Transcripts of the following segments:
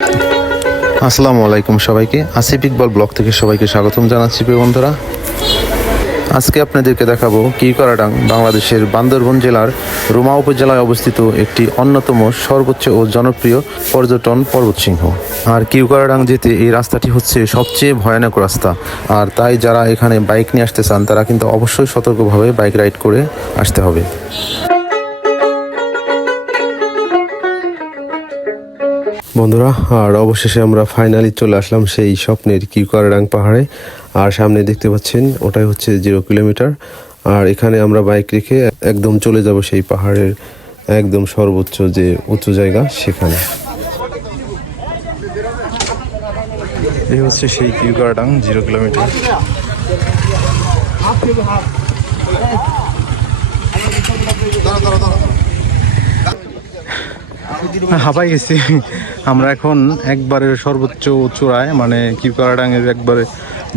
আসসালামু আলাইকুম সবাইকে, আসিফ ইকবাল ব্লগ থেকে সবাইকে স্বাগতম জানাচ্ছি প্রিয় বন্ধুরা। আজকে আপনাদেরকে দেখাবো কিউকারাডাং বাংলাদেশের বান্দরবন জেলার রুমা উপজেলায় অবস্থিত একটি অন্যতম সর্বোচ্চ ও জনপ্রিয় পর্যটন পর্বতশৃঙ্গ। আর কিউকারাডাং যেতে এই রাস্তাটি হচ্ছে সবচেয়ে ভয়ানক রাস্তা, আর তাই যারা এখানে বাইক নিয়ে আসতে চান তারা কিন্তু অবশ্যই সতর্কভাবে বাইক রাইড করে আসতে হবে। বন্ধুরা, আর অবশেষে আমরা ফাইনালি চলে আসলাম সেই স্বপ্নের কিউকারাডাং পাহাড়ে। আর সামনে দেখতে পাচ্ছেন ওটাই হচ্ছে 0 কিলোমিটার। আর এখানে আমরা বাইক রেখে একদম চলে যাব সেই পাহাড়ের একদম সর্বোচ্চ যে উঁচু জায়গা সেখানে। এই হচ্ছে সেই কিউকারাডাং 0 কিলোমিটার। হাঁপাই গেছি আমরা এখন একবারের সর্বোচ্চ চূড়ায়, মানে কিউকারাডাং এর একবারে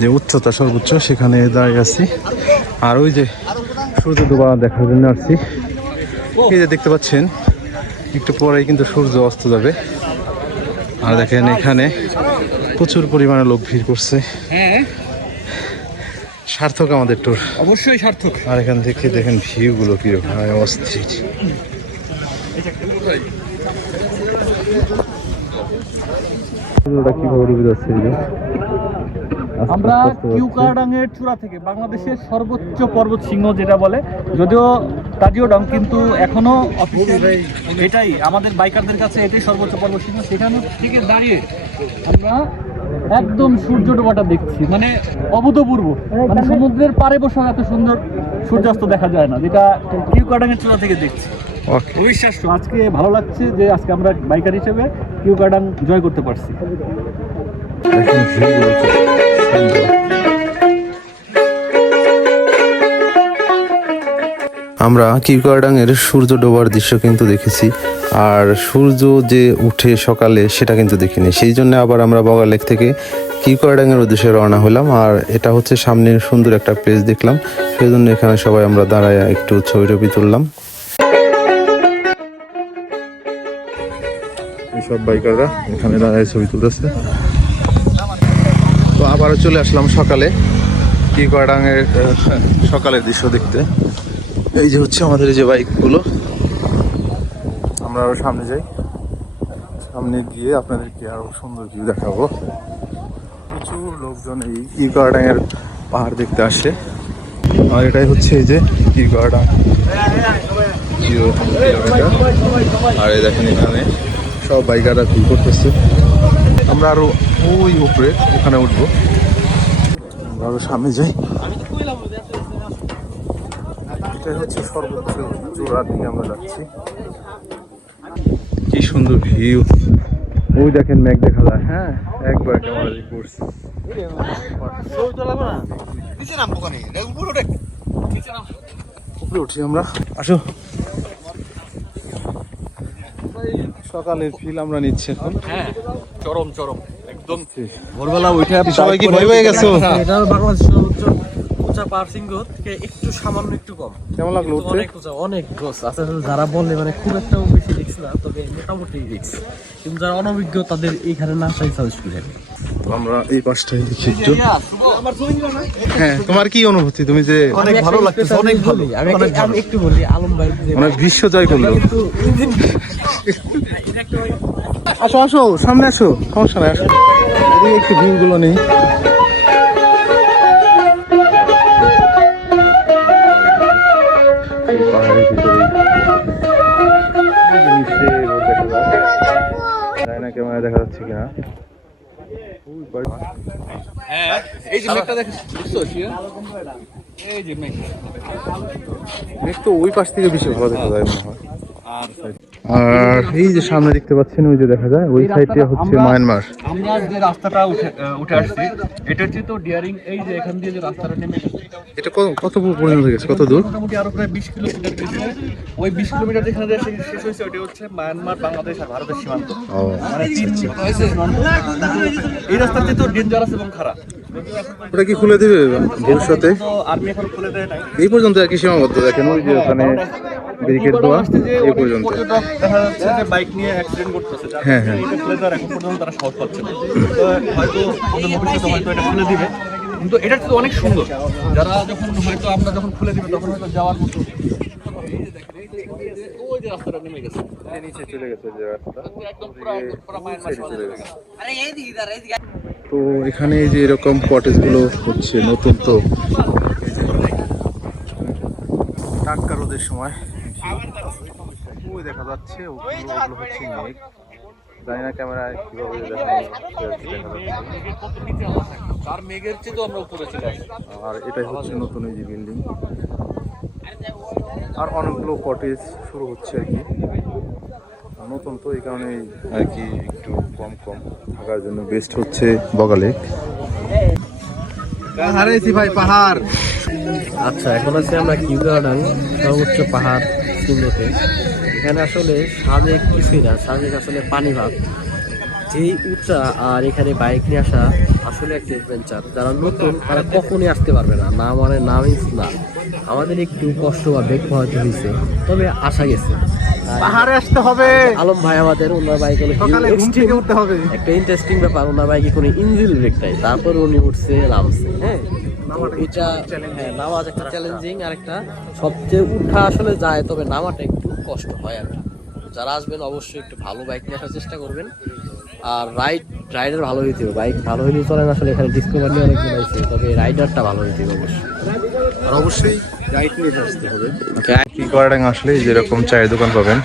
যে উচ্চতা সর্বোচ্চ সেখানে দাঁড়িয়ে আছি। আর ওই যে সূর্য ডোবা দেখার জন্য আসছি। এই যে দেখতে পাচ্ছেন একটু পরেই কিন্তু সূর্য অস্ত যাবে। আর দেখেন এখানে প্রচুর পরিমাণে লোক ভিড় করছে। সার্থক আমাদের ট্যুর, অবশ্যই সার্থক। আর এখান থেকে দেখেন ভিউ গুলো কিরকম অস্থির। আমরা কিউকারাডাং এর চূড়া থেকে বাংলাদেশের সর্বোচ্চ পর্বত শৃঙ্গ যেটা বলে, যদিও তাজিওডং, কিন্তু এখনো এটাই আমাদের বাইকারদের কাছে এটাই সর্বোচ্চ পর্বত শৃঙ্গ। সেখানে থেকে দাঁড়িয়ে আমরা একদম সূর্য ডোবাটা দেখছি, মানে অভূতপূর্ব। মানে সমুদ্রের পাড়ে বসে এত সুন্দর সূর্যাস্ত দেখা যায় না, যেটা কিউকারাডাং এর চূড়া থেকে দেখছি। অবিশ্বাস্য। আজকে ভালো লাগছে যে আজকে আমরা বাইকার হিসেবে কিউকারাডাং জয় করতে পারছি। আমরা কিউকারাডাং এর সূর্য ডোবার দৃশ্য কিন্তু দেখেছি, আর সূর্য যে উঠে সকালে সেটা কিন্তু দেখিনি। সেই জন্য আবার আমরা বগা লেক থেকে কিউকারাডাং এর উদ্দেশ্যে রওনা হলাম। আর এটা হচ্ছে সামনের সুন্দর একটা প্লেস দেখলাম, সেই জন্য এখানে সবাই আমরা দাঁড়ায় একটু ছবি টবি তুললাম। সব বাইকাররা এখানে দাঁড়ায় ছবি তুলতেছে। তো আবারও চলে আসলাম সকালে কিউকারাডাং এর সকালের দৃশ্য দেখতে। এই যে হচ্ছে আমাদের এই যে বাইকগুলো। আমরা আরো সামনে যাই, সামনে গিয়ে আপনাদেরকে আরো সুন্দর ভিউ দেখাবো। প্রচুর লোকজন এই কিউকারাডাং এর পাহাড় দেখতে আসে। আর এটাই হচ্ছে এই যে কিউকারাডাং 0 কিলোমিটার। আর এই দেখেন এখানে সব বাইকাররা ভিউ করতেছে। আমরা আরো ওই উপরে ওখানে উঠবো, আমরা আরো সামনে যাই। এটাই হচ্ছে সর্বোচ্চ চূড়ার দিকে আমরা যাচ্ছি। কি সুন্দর ভিউ, ওই দেখেন মেঘ দেখা যায়। হ্যাঁ, একবার ক্যামেরা দিয়ে করছি। উপরে উঠছি আমরা, আসো। সকালের ফিল আমরা নিচ্ছি এখন। হ্যাঁ, চরম চরম একদম। ভোরবেলা উঠে সবাই কি ভয় পেয়ে গেছো? এটা বাংলাদেশের সর্বোচ্চ উঁচা পাহাড় শৃঙ্গ থেকে একটু সামান্য একটু কম। কেমন লাগলো উঠতে? অনেক উঁচা, অনেক গোছ। আসলে যারা বলে মানে খুব একটা বেশি রিস্ক না, তবে মোটামুটি রিস্ক। কিন্তু যারা অনভিজ্ঞ তাদের এইখানে না আসাই সাজেস্ট করি। আমরা এই পাশটাই দেখি একটু। হ্যাঁ, তোমার কি অনুভূতি? তুমি যে অনেক ভালো লাগতেছে, অনেক ভালো। আমি একটু বলি, আলম ভাই মানে বিশ্ব জয় করলো। আসো আসো, সামনে আসো, সমস্যা নাই, আসো। এদিকে একটু ভিউ গুলো নেই। পাহাড়ের ভিতরেই নিচে রোড দেখা যায়, জানি না ক্যামেরায় দেখা যাচ্ছে কিনা। হ্যাঁ, এই যে মেঘটা দেখছো, এই যে মেঘ, মেঘ তো ওই পাশ থেকে বেশি ভালো দেখা যায় মনে হয়। আর এই যে সামনে দেখতে পাচ্ছেন, ওই যে দেখা যায় ওই সাইডটা হচ্ছে মায়ানমার। আমরা যে রাস্তাটা উঠে আসছি এটা হচ্ছে তো ডিয়ারিং। এই যে এখান দিয়ে যে রাস্তাটা নেমে এটা কত পর্যন্ত গেছে, কত দূর? মোটামুটি আরো প্রায় 20 কিলোমিটার গেছে। ওই 20 কিলোমিটার যেখানে শেষ হয়েছে ওটা হচ্ছে মায়ানমার, বাংলাদেশ আর ভারতের সীমান্ত। মানে এই রাস্তাটি তো ডেঞ্জারাস এবং খারাপ। ওটা কি খুলে দিবে ভবিষ্যতে? আর্মি এখন খুলে দেয় নাই এই পর্যন্ত আর কি সীমাবদ্ধ। দেখেন ওই যে ওখানে ব্যারিকেড দেওয়া এই পর্যন্ত। পর্যটক দেখা যাচ্ছে যে বাইক নিয়ে অ্যাক্সিডেন্ট করতেছে, যার হ্যাঁ, কারণে হ্যাঁ। এটা খুলে দেওয়ার এখন পর্যন্ত তারা সাহস পাচ্ছে না। তো হয়তো ওদের ভবিষ্যতে হয়তো এটা খুলে দিবে, কিন্তু এটা কিন্তু অনেক সুন্দর। যারা যখন হয়তো আমরা যখন খুলে দিবে তখন হয়তো যাওয়ার মতো ওই যে রাস্তাটা নেমে গেছে, নিচে চলে গেছে যে রাস্তা। একদম পুরো মায়ের মাসে চলে গেছে। তো এখানে যে এরকম কটেজ গুলো হচ্ছে নতুন, তো টাটকা রোদের সময় ওই দেখা যাচ্ছে ওগুলো হচ্ছে মেঘ। জানি না ক্যামেরায় কিভাবে দেখা যাচ্ছে। তার মেঘের চেয়ে তো আমরা উপরে চলে আসি। আর এটাই হচ্ছে নতুন এই যে বিল্ডিং, আর অনেকগুলো কটেজ শুরু হচ্ছে আর কি। নতুন তো এই কারণে আর কি একটু কম কম থাকার জন্য বেস্ট হচ্ছে বগালেক। হারাইছি ভাই পাহাড়। আচ্ছা, এখন আছে আমরা কিউগার্ডাং সর্বোচ্চ পাহাড় শৃঙ্গতে। এখানে আসলে সাজেক কিছুই না, সাজেক আসলে পানি ভাব যেই উঁচা, আর এখানে বাইক নিয়ে আসা আসলে একটা অ্যাডভেঞ্চার। যারা নতুন তারা কখনই আসতে পারবে না, না মানে না মিন্স না। আমাদের একটু কষ্ট বা বেগ হয়তো হয়েছে, তবে আসা গেছে। পাহাড়ে আসতে হবে আলম ভাই আমাদের, ওনার বাইকে উঠতে হবে। একটা ইন্টারেস্টিং ব্যাপার, ওনার বাইকে কোনো ইঞ্জিন ব্রেক নাই, তারপর উনি উঠছে নামছে। হ্যাঁ, এটা হ্যাঁ নামাজ একটা চ্যালেঞ্জিং, আর একটা সবচেয়ে উঠা আসলে যায়, তবে নামাটা একটু কষ্ট হয় আর কি। যারা আসবেন অবশ্যই একটু ভালো বাইক নিয়ে আসার চেষ্টা করবেন, আর রাইডার ভালো হইতে হবে। বাইক ভালো হইলেই চলেন, আসলে এখানে ডিসকভার নিয়ে অনেক জন আছে, তবে রাইডারটা ভালো হইতে হবে অবশ্যই। আর অবশ্যই রাইড নিয়ে আসতে হবে। কি করাটাং আসলে যেরকম চায়ের দোকান পাবেন,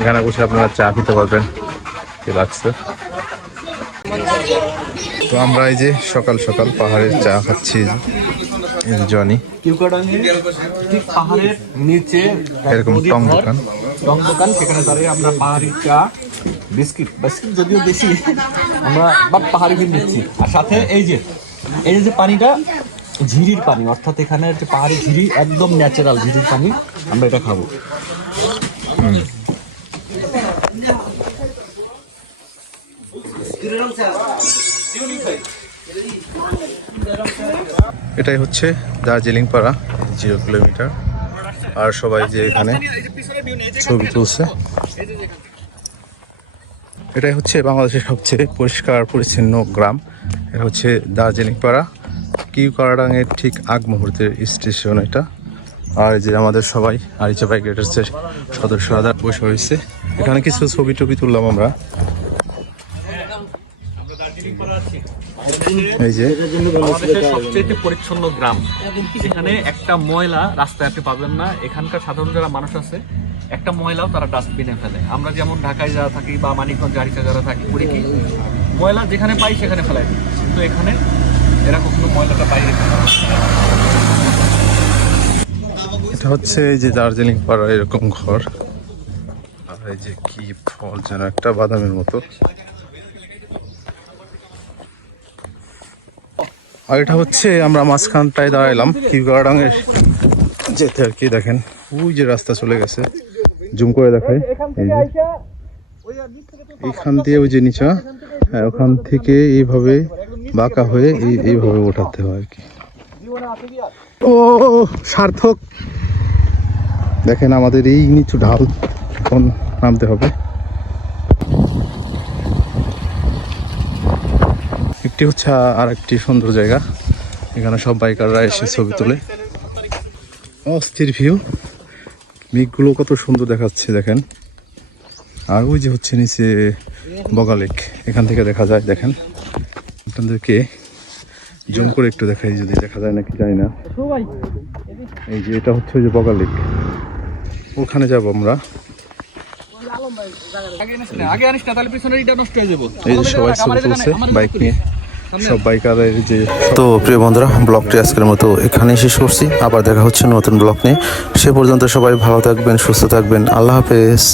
এখানে বসে আপনারা চা খেতে পারবেন। কি লাগছে? তো আমরা এই যে সকাল সকাল পাহাড়ের চা খাচ্ছি, জনি কিউকাডাঙ্গের ঠিক পাহাড়ের নিচে এরকম টং দোকান। টং দোকান, সেখানে দাঁড়িয়ে আমরা পাহাড়ি চা, বিস্কিট যদিও বেশি আমরা, বাট পাহাড়ি কিনে নিচ্ছি। আর সাথে এই যে পানিটা ঝিরির পানি, অর্থাৎ এখানে যে পাহাড়ি ঝিরি, একদম ন্যাচারাল ঝিরির পানি, আমরা এটা খাবো। এটাই হচ্ছে দার্জিলিং পাড়া, 0 কিলোমিটার। আর সবাই যে এখানে ছবি তুলছে। এটাই হচ্ছে বাংলাদেশের সবচেয়ে পরিষ্কার পরিচ্ছন্ন গ্রাম। এটা হচ্ছে দার্জিলিং পাড়া, কিউকাডাং এর ঠিক আগ মুহূর্তের স্টেশন এটা। আর এই যে আমাদের সবাই আরিচা বাইক রাইডার্সের সদস্যরা বসে হয়েছে। এখানে কিছু ছবি টবি তুললাম আমরা। এই যে বাংলাদেশের সবচেয়ে পরিচ্ছন্ন গ্রাম, এখানে একটা ময়লা রাস্তায় আপনি পাবেন না। এখানকার সাধারণ যারা মানুষ আছে, একটা ময়লাও তারা ডাস্টবিনে ফেলে। আমরা যেমন ঢাকায় যারা থাকি বা মানিকগঞ্জ আরিচা যারা থাকি, করি কি ময়লা যেখানে পাই সেখানে ফেলাই দিই, কিন্তু এখানে এরা কখনো ময়লাটা বাইরে ফেলে না। এটা হচ্ছে এই যে দার্জিলিং পাড়া এরকম ঘর। আর এই যে কি ফল যেন একটা বাদামের মতো। আর এটা হচ্ছে আমরা মাঝখানটায় দাঁড়াইলাম কিউকাডাং এর যেতে আর কি। দেখেন ওই যে রাস্তা চলে গেছে, জুম করে দেখায়। এই যে এখান দিয়ে ওই যে নিচা, হ্যাঁ ওখান থেকে এইভাবে বাঁকা হয়ে এইভাবে ওঠাতে হয় আর কি। ও সার্থক, দেখেন আমাদের এই নিচু ঢাল এখন নামতে হবে। একটি হচ্ছে আর একটি সুন্দর জায়গা, এখানে সব বাইকাররা এসে ছবি তোলে। অস্থির ভিউ, মেঘগুলো কত সুন্দর দেখাচ্ছে দেখেন। আর ওই যে হচ্ছে নিচে বগালেক, এখান থেকে দেখা যায়। দেখেন আপনাদেরকে জুম করে একটু দেখাই, যদি দেখা যায় নাকি জানি না। এই যে এটা হচ্ছে ওই যে বগালেক, ওখানে যাব আমরা। এই যে সবাই ছবি তুলছে বাইক নিয়ে, সব বাইকারের যে। তো প্রিয় বন্ধুরা, ব্লগটি আজকের মতো এখানেই শেষ করছি। আবার দেখা হচ্ছে নতুন ব্লগ নিয়ে। সে পর্যন্ত সবাই ভালো থাকবেন, সুস্থ থাকবেন। আল্লাহ হাফেজ।